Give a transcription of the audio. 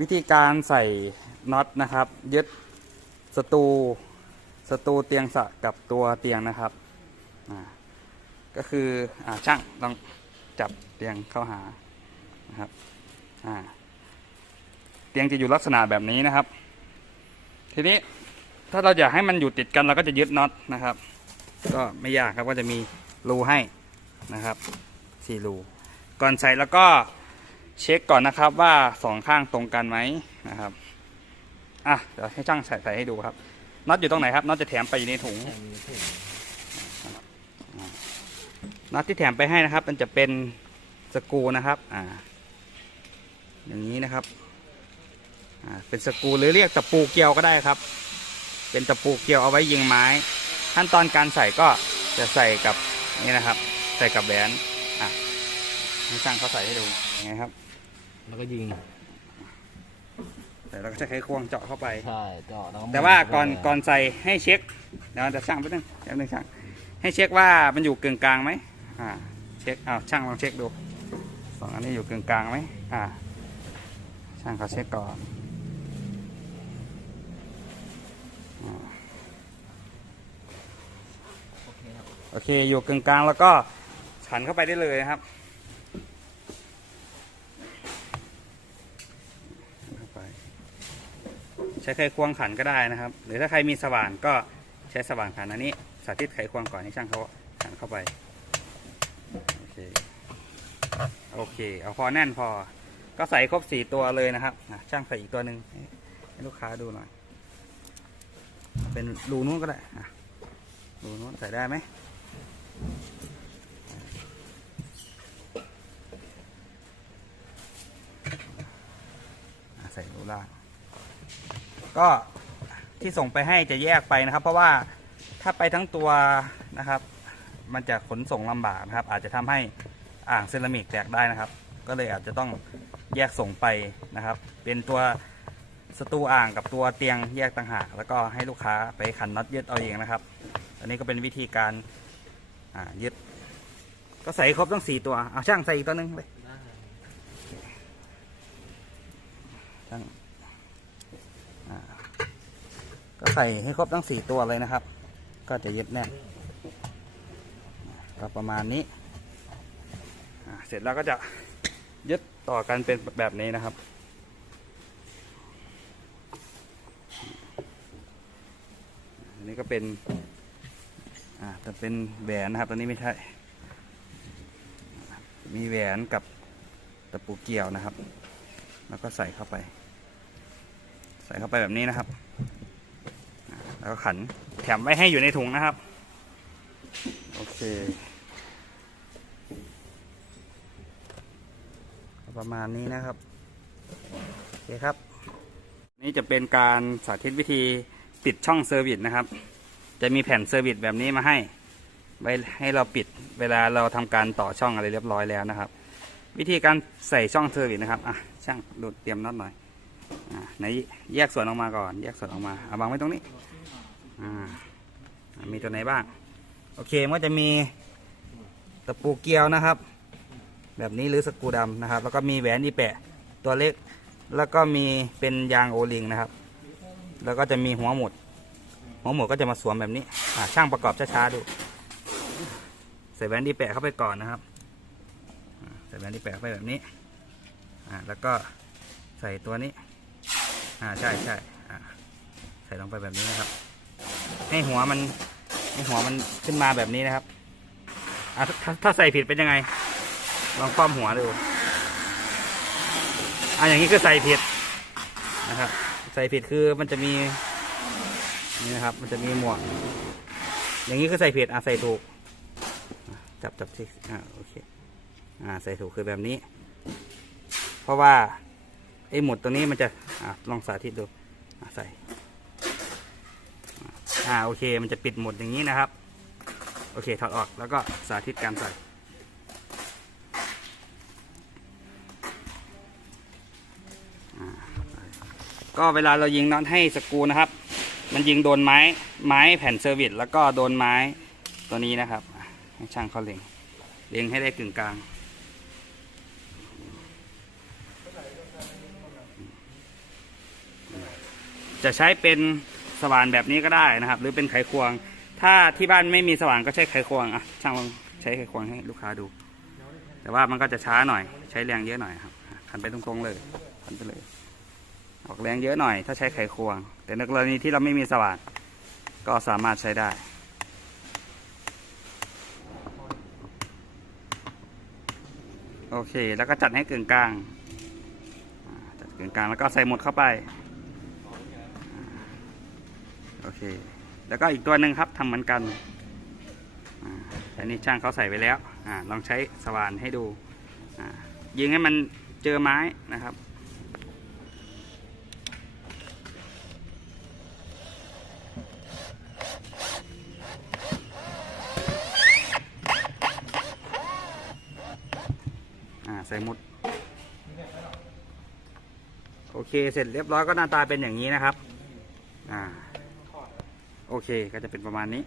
วิธีการใส่น็อตนะครับ ยึดสตูสตูเตียงสะกับตัวเตียงนะครับก็คืออช่างต้องจับเตียงเข้าหานะครับเตียงจะอยู่ลักษณะแบบนี้นะครับ ทีนี้ถ้าเราอยากให้มันอยู่ติดกันเราก็จะยึดน็อตนะครับ ก็ไม่ยากครับก็จะมีรูให้นะครับสี่รูก่อนใส่แล้วก็ เช็คก่อนนะครับว่าสองข้างตรงกันไหมนะครับอะเดี๋ยวให้ช่างใส่ใส่ให้ดูครับน็อตอยู่ตรงไหนครับน็อตจะแถมไปอยู่ในถุงน็อตที่แถมไปให้นะครับ มันจะเป็นสกูนะครับ อ่า อย่างนี้นะครับ อ่า เป็นสกูหรือเรียกตะปูเกลียวก็ได้ครับ เป็นตะปูเกลียวเอาไว้ยิงไม้ ขั้นตอนการใส่ก็จะใส่กับนี่นะครับ ใส่กับแหวน อะให้ช่างเขาใส่ให้ดูยังไงครับ แล้วก็ยิงแต่เราก็จะใช้ควงเจาะเข้าไป ใช่เจาะแล้วก็แต่ว่าก่อนหมุก่อนใส่ให้เช็คเดี๋ยวจะช่างไปบนึงแป๊บนึงช่างให้เช็คว่ามันอยู่กึ่งกลางไหมอ่าเช็คอ้าวช่างลองเช็คดูสองอันนี้อยู่กึ่งกลางไหมอ่าช่างเขาเช็คก่อนอ่าโอเคครับโอเคอยู่กึ่งกลางแล้วก็ขันเข้าไปได้เลยนะครับเข้าไป ใช้ไขควงขันก็ได้นะครับ หรือถ้าใครมีสว่านก็ใช้สว่านขันอันนี้ สาธิตไขควงก่อนให้ช่างเขาขันเข้าไปโอเคโอเค เอาพอแน่นพอ ก็ใส่ครบสี่ตัวเลยนะครับช่างใส่อีกตัวหนึ่งให้ลูกค้าดูหน่อย เป็นรูนู้นก็ได้รูนู้นใส่ได้ไหมใส่รูล่าง ก็ที่ส่งไปให้จะแยกไปนะครับ เพราะว่าถ้าไปทั้งตัวนะครับ มันจะขนส่งลำบากนะครับ อาจจะทำให้อ่างเซรามิกแตกได้นะครับ ก็เลยอาจจะต้องแยกส่งไปนะครับ เป็นตัวสตูอ่างกับตัวเตียงแยกต่างหาก แล้วก็ให้ลูกค้าไปขันน็อตยึดเอาเองนะครับ อันนี้ก็เป็นวิธีการยึด ก็ใส่ครบทั้งสี่ตัวเอาช่างใส่อีกตัวหนึงเลยได้ทั้ง ก็ใส่ให้ครบทั้งสี่ตัวเลยนะครับ ก็จะยึดแน่นก็ประมาณนี้เสร็จแล้วก็จะยึดต่อกันเป็นแบบนี้นะครับ อันนี้ก็เป็น อ่าแต่เป็นแหวนนะครับตัวนี้ไม่ใช่ มีแหวนกับตะปูเกี่ยวนะครับ แล้วก็ใส่เข้าไป ใส่เข้าไปแบบนี้นะครับ แล้วก็ขันแถมไว้ให้อยู่ในถุงนะครับ โอเค ประมาณนี้นะครับ โอเคครับ นี่จะเป็นการสาธิตวิธีปิดช่องเซอร์วิสนะครับ จะมีแผ่นเซอร์วิสแบบนี้มาให้ ไว้ให้เราปิดเวลาเราทำการต่อช่องอะไรเรียบร้อยแล้วนะครับ วิธีการใส่ช่องเซอร์วิสนะครับอะช่างดูดเตรียมน็อตหน่อยอะไหนแยกส่วนออกมาก่อน แยกส่วนออกมาเอาวางไว้ตรงนี้ อ่ามีตัวไหนบ้าง โอเคมันก็จะมีตะปูเกลียวนะครับ แบบนี้หรือสกรูดำนะครับ แล้วก็มีแหวนอีแปะตัวเล็ก แล้วก็มีเป็นยางโอลิงนะครับ แล้วก็จะมีหัวหมุด หัวหมุดก็จะมาสวมแบบนี้อะช่างประกอบช้าๆดู ใส่แหวนดีแปะเข้าไปก่อนนะครับใส่แหวนดีแปะเข้าไปแบบนี้อ่าแล้วก็ใส่ตัวนี้อ่าใช่ใช่อ่าใส่ลงไปแบบนี้นะครับ ให้หัวมันให้หัวมันขึ้นมาแบบนี้นะครับอ่าถ้าถ้าใส่ผิดเป็นยังไง ลองคว่ำหัวดูอ่าอย่างนี้คือใส่ผิดนะครับ ใส่ผิดคือมันจะมีนี่นะครับ มันจะมีหมวก อย่างนี้คือใส่ผิดอ่าใส่ถูก จับจับที่อ่าโอเคอ่าใส่ถูกคือแบบนี้ เพราะว่าไอ้หมุดตัวนี้มันจะอ่าลองสาธิตดูอ่าใส่ อ่าโอเค มันจะปิดหมดอย่างนี้นะครับ โอเคถอดออกแล้วก็สาธิตการใส่ก็เวลาเรายิงน็อตให้สกูนะครับ มันยิงโดนไม้ไม้แผ่นเซอร์วิสแล้วก็โดนไม้ตัวนี้นะครับให้ช่างเขาเล็งเล็งให้ได้กึ่งกลางจะใช้เป็น สว่านแบบนี้ก็ได้นะครับ หรือเป็นไขควง ถ้าที่บ้านไม่มีสว่านก็ใช้ไขควงอะช่างลองใช้ไขควงให้ลูกค้าดู แต่ว่ามันก็จะช้าหน่อย ใช้แรงเยอะหน่อยครับขันไปตรงๆเลยขันไปเลยออกแรงเยอะหน่อย ถ้าใช้ไขควง แต่ในกรณีที่เราไม่มีสว่านก็สามารถใช้ได้โอเค แล้วก็จัดให้กึ่งกลาง จัดกึ่งกลางแล้วก็ใส่หมดเข้าไป เค แล้วก็อีกตัวหนึ่งครับทำเหมือนกันอ่าแต่นี่ช่างเขาใส่ไว้แล้วอลองใช้สว่านให้ดู ยิงให้มันเจอไม้นะครับอ่าใส่มุด โอเค เสร็จเรียบร้อยก็หน้าตาเป็นอย่างนี้นะครับ อ่า โอเคก็จะเป็นประมาณนี้